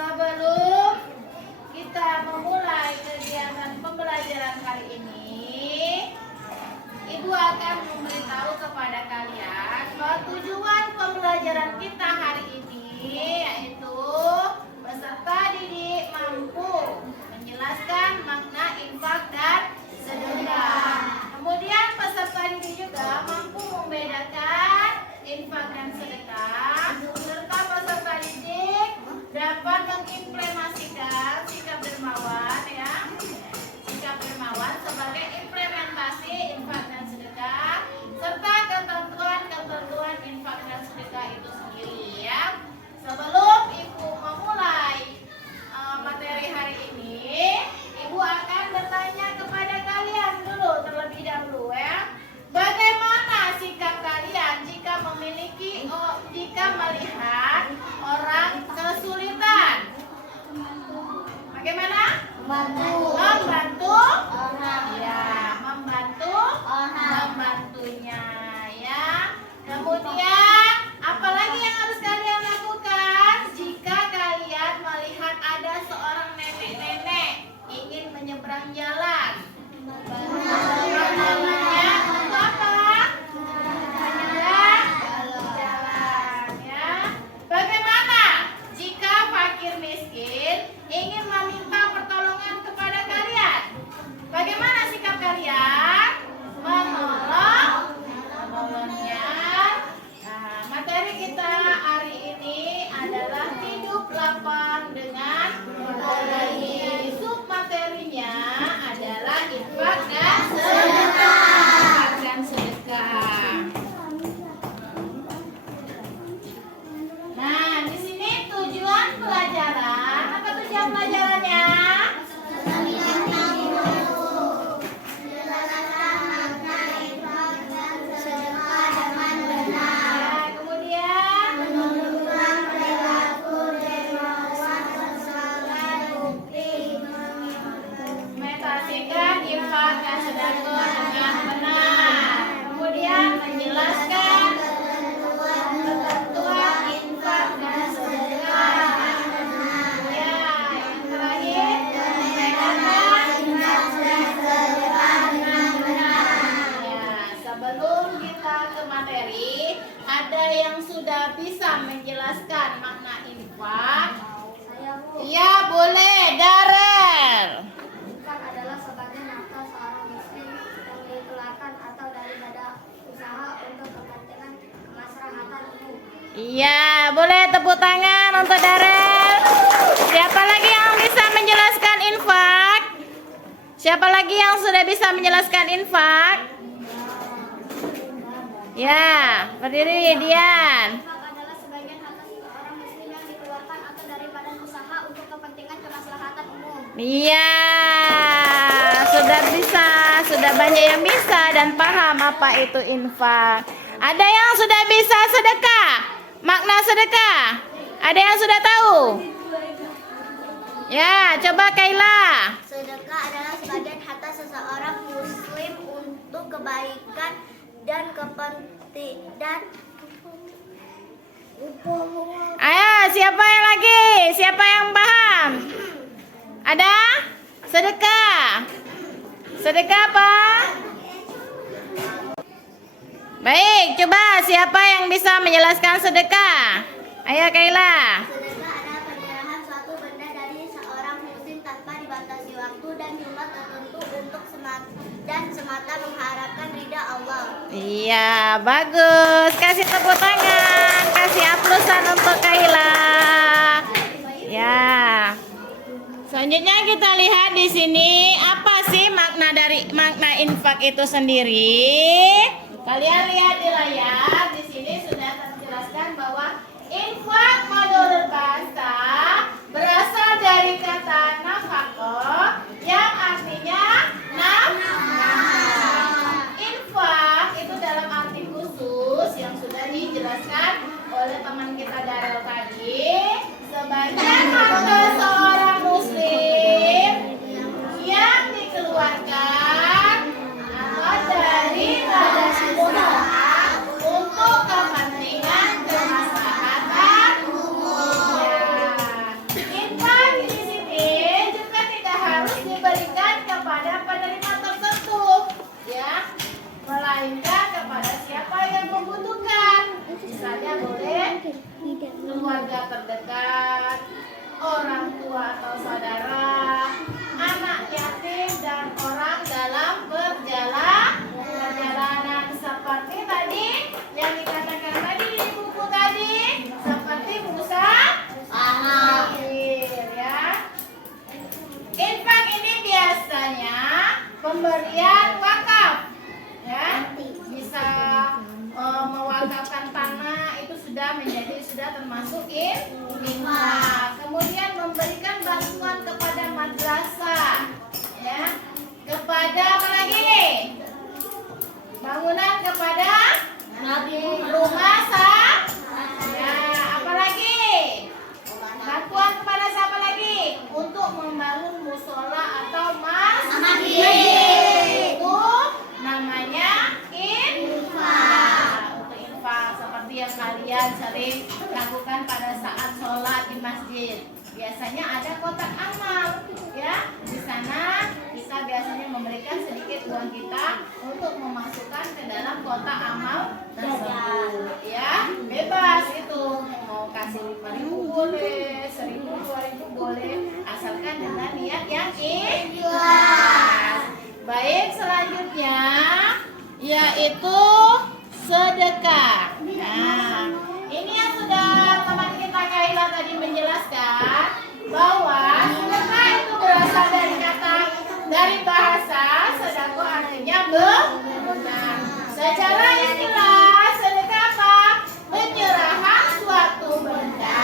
Sebelum kita memulai kegiatan pembelajaran kali ini, Ibu akan memberitahu kepada kalian bahwa tujuan pembelajaran kita hari ini yaitu peserta didik mampu menjelaskan makna infak dan sedekah. Kemudian peserta didik juga mampu membedakan infak dan sedekah, serta peserta didik dapat mengimplementasikan sikap dermawan sebagai implementasi infak dan sedekah serta ketentuan infak dan sedekah itu sendiri ya. Sebelum Ibu memulai materi hari ini, Ibu akan bertanya kepada kalian dulu terlebih dahulu ya. Bagaimana sikap kalian jika melihat orang kesulitan? Bagaimana? Membantu orang. Ya, membantu membantunya ya. Kemudian apalagi yang harus kalian lakukan jika kalian melihat ada seorang nenek-nenek ingin menyeberang jalan? Jalannya untuk apa? Menyeberang jalan ya. Bagaimana jika fakir miskin ingin meminta pertolongan kepada kalian? Bagaimana sikap kalian? Menolongnya. Nah, materi kita hari ini adalah hidup lapang dengan berbagi. Submaterinya adalah infak dan sedekah. Nah, di sini tujuan pelajaran. Apa tujuan pelajarannya? Menetapkan infak dan sedekah dengan benar. Kemudian menjelaskan ketentuan infak dan sedekah. Ya, yang terakhir menegakkan infak dan sedekah dengan benar. Ya, sebelum kita ke materi, ada yang sudah bisa menjelaskan makna infak? Iya, boleh. Darel. Infak adalah sebagai nafkah seorang muslim yang dikeluarkan atau daripada usaha untuk kepentingan kemaslahatan umum. Iya, boleh tepuk tangan untuk Darel. Siapa lagi yang bisa menjelaskan infak? Siapa lagi yang sudah bisa menjelaskan infak? Ya, berdiri Dian. Infak adalah sebagian harta seorang muslim yang dikeluarkan atau daripada usaha untuk kepentingan kemaslahatan umum. Iya, sudah banyak yang bisa dan paham apa itu infak. Ada yang sudah bisa sedekah, makna sedekah. Ada yang sudah tahu? Ya, coba Kaila. Sedekah adalah sebagian harta seseorang muslim untuk kebaikan dan kepentingan. Ayo, siapa yang lagi? Siapa yang paham? Ada? Sedekah. Sedekah apa? Baik, coba siapa yang bisa menjelaskan sedekah? Ayo Kaila. Sedekah adalah penyerahan suatu benda dari seorang muslim tanpa dibatasi waktu dan jumlah tertentu untuk semata mengharapkan ridha Allah. Iya, bagus. Kasih tepuk tangan, kasih aplausan untuk Kaila. Ya. Selanjutnya kita lihat di sini apa sih makna infak itu sendiri. Kalian lihat di layar, di sini sudah terjelaskan bahwa infak menurut bahasa berasal dari kata nafkah yang artinya nafkah. Infak itu dalam arti khusus yang sudah dijelaskan oleh teman kita Darel tadi, sebagian harta seorang muslim yang dikeluarkan atau daripada usaha untuk keluarga terdekat, orang tua atau saudara, anak yatim dan orang dalam perjalanan seperti tadi yang dikatakan tadi di buku tadi, seperti musafir ya. Infak ini biasanya pemberian wakaf ya, bisa mewakafkan tanah itu sudah termasuk infak. Kemudian memberikan bantuan kepada madrasah ya, kepada apa lagi? Bangunan kepada rumah ya, apa lagi? Bantuan kepada siapa lagi? Untuk membangun musola atau masjid. Itu namanya infak. Untuk infak seperti yang kalian sering lakukan pada saat sholat di masjid. Biasanya ada kotak amal, ya. Di sana kita biasanya memberikan sedikit uang kita untuk memasukkan ke dalam kotak amal tersebut, ya. Bebas itu, mau kasih 5.000 boleh, 1.000, 2.000 boleh, asalkan dengan niat yang ikhlas. Baik, selanjutnya yaitu sedekah. Nah, ini yang sudah teman kita Kaila tadi menjelaskan bahwa sedekah itu berasal dari bahasa sedekah, artinya benar. Secara istilah sedekah apa? Penyerahan suatu benda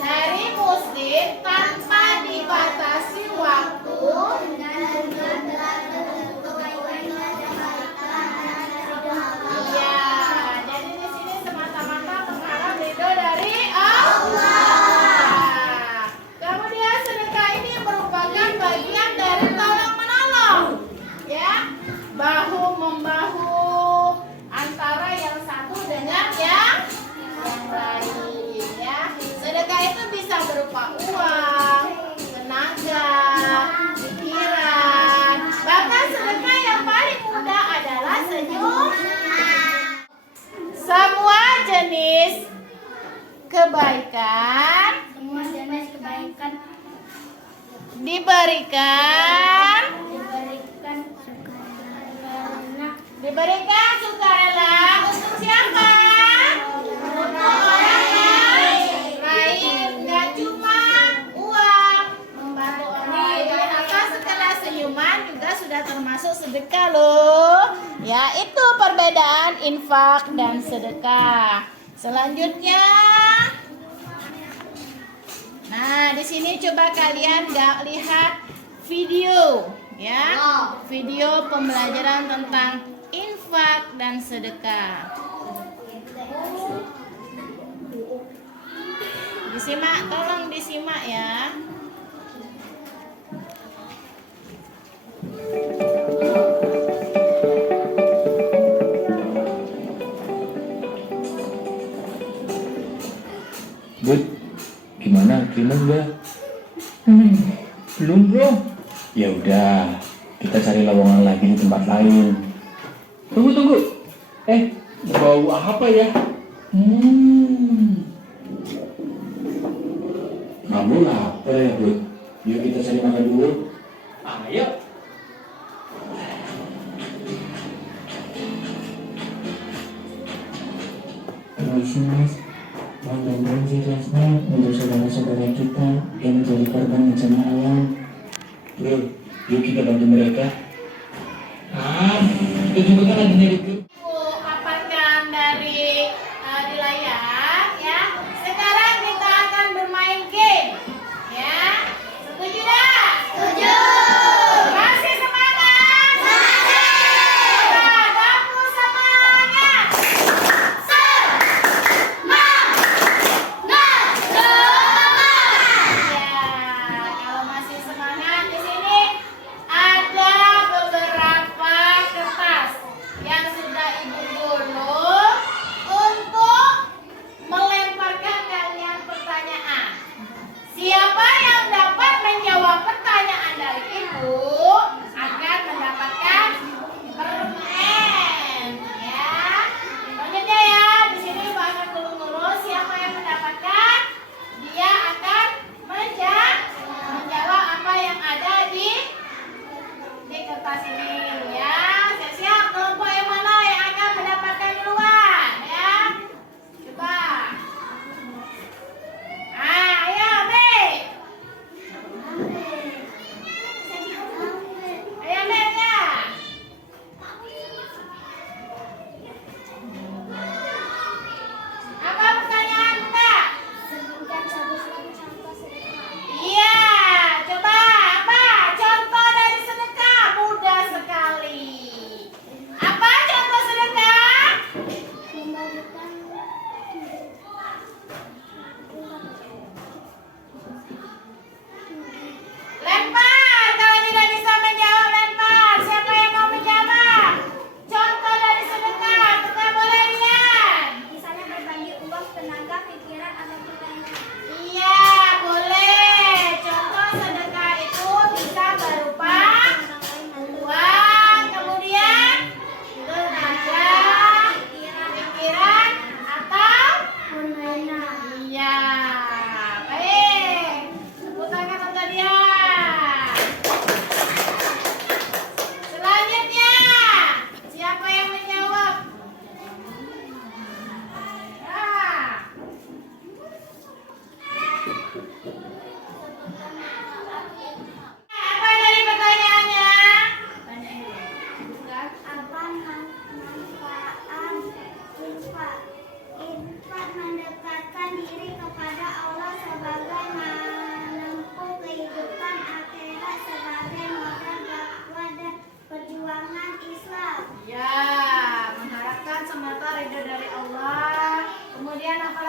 dari muslim tanpa dibatasi waktu bahu-membahu antara yang satu dengan yang lain ya. Sedekah itu bisa berupa uang, tenaga, pikiran. Bahkan sedekah yang paling mudah adalah senyum. Semua jenis kebaikan diberikan sukarela untuk siapa? Untuk orang lain. Gak cuma uang, membantu orang lain atau sekedar senyuman juga sudah termasuk sedekah loh. Ya, itu perbedaan infak dan sedekah. Selanjutnya, nah di sini coba kalian lihat video ya, video pembelajaran tentang infak dan sedekah. Disimak, tolong disimak ya. Bud, gimana? Terima enggak? Belum bro. Ya udah, kita cari lowongan lagi di tempat lain. Tunggu. Bau apa ya? Kamu lapar ya Bud? Yuk kita cari makan dulu. Ayo. Mas, mau bantuan jelasnya untuk saudara-saudara kita yang menjadi korban bencana alam. Bro, yuk kita bantu mereka. Itu juga kan lagi nyari grup. Paparkan dari di layar ya. Sekarang kita akan bermain game ya. Setuju dah? Setuju. Masih semangat? Semangat. Kamu semangat. Ya, kalau masih semangat di sini ada beberapa kertas yang sudah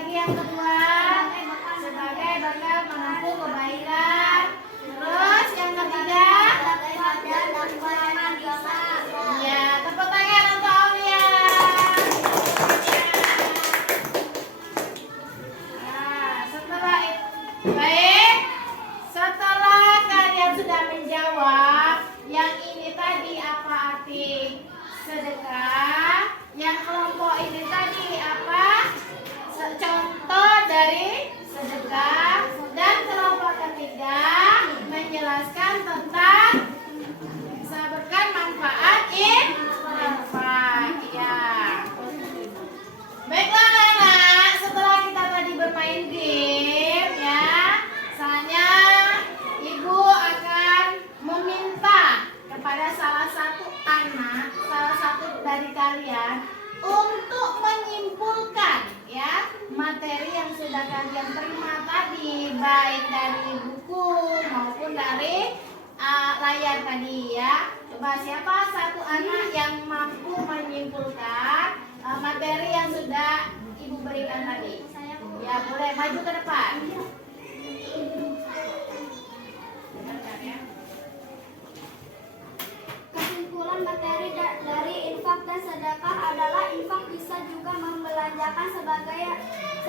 lagi yang kedua, sebagai bekal menempuh kebaikan. Terus yang ketiga, ya tepuk tangan untuk Aulia. Nah, setelah itu, baik. Setelah kalian sudah menjawab yang ini tadi apa arti sedekah, yang kelompok ini tadi apa contoh dari sedekah, dan kelompok ketiga menjelaskan tentang sebutkan manfaat infak. Ya. Baiklah anak-anak, setelah kita tadi bermain game ya, saatnya ibu akan meminta kepada salah satu anak, salah satu dari kalian untuk menyimpulkan ya materi yang sudah kalian terima tadi, baik dari buku maupun dari layar tadi ya. Coba siapa satu anak yang mampu menyimpulkan materi yang sudah ibu berikan tadi? Ya, boleh maju ke depan. Dengarkan ya. Kesimpulan materi dari infak dan sedekah adalah infak bisa juga membelanjakan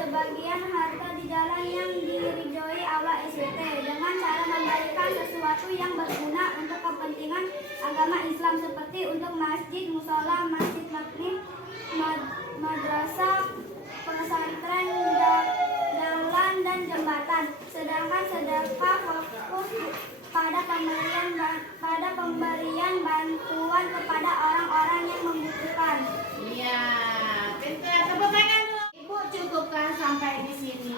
sebagian harta di jalan yang diridhoi Allah SWT dengan cara memberikan sesuatu yang berguna untuk kepentingan agama Islam seperti untuk masjid, musola, masjid maklim, madrasah, pesantren, jalan dan jembatan. Sedangkan sedekah fokus pada pemberian bantuan kepada orang-orang yang membutuhkan. Iya, pintar. Tepuk tangan dulu. Ibu cukupkan sampai di sini.